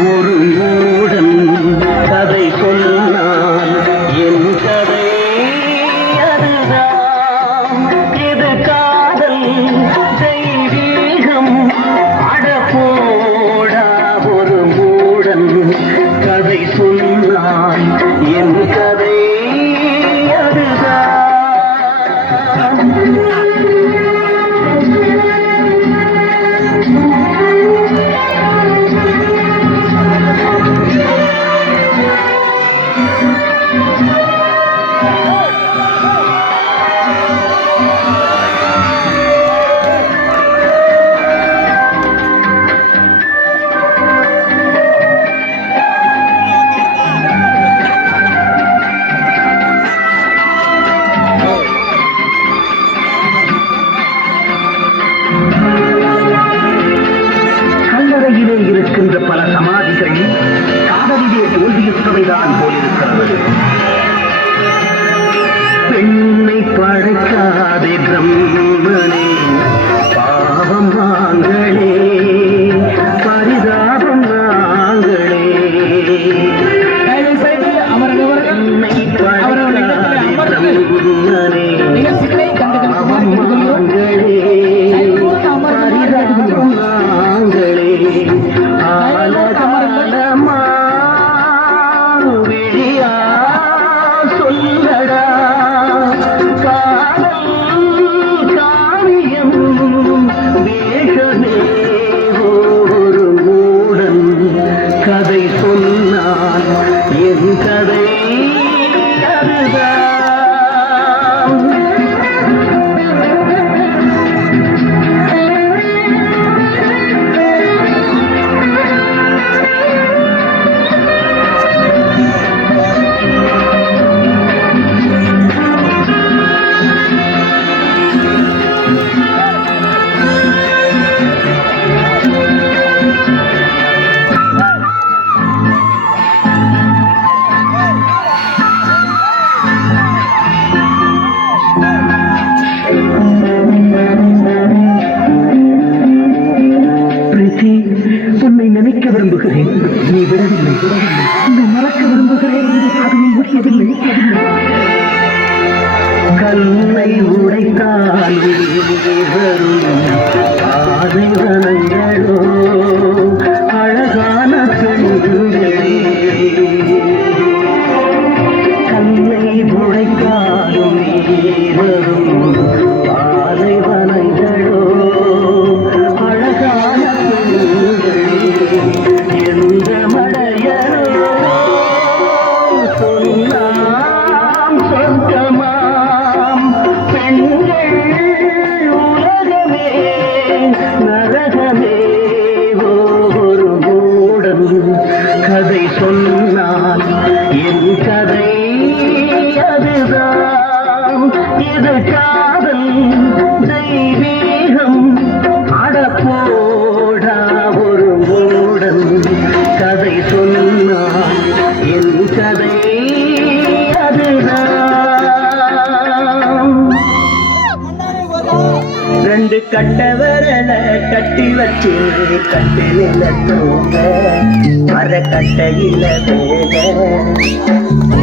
ஒரு کے اندر கதை நீ விடவில்லை நான் மறக்க விரும்புகிறேன். அது நீ முடியவில்லை. கல்லை உடைத்தால் வரும் அழகான பெண்களே. கல்லை உடைத்தாலும் வரும் அழகான பெண்களே. ரெண்டு கட்ட வரல கட்டி வச்சு கட்டில தூங்க மர கட்டையில வேலை.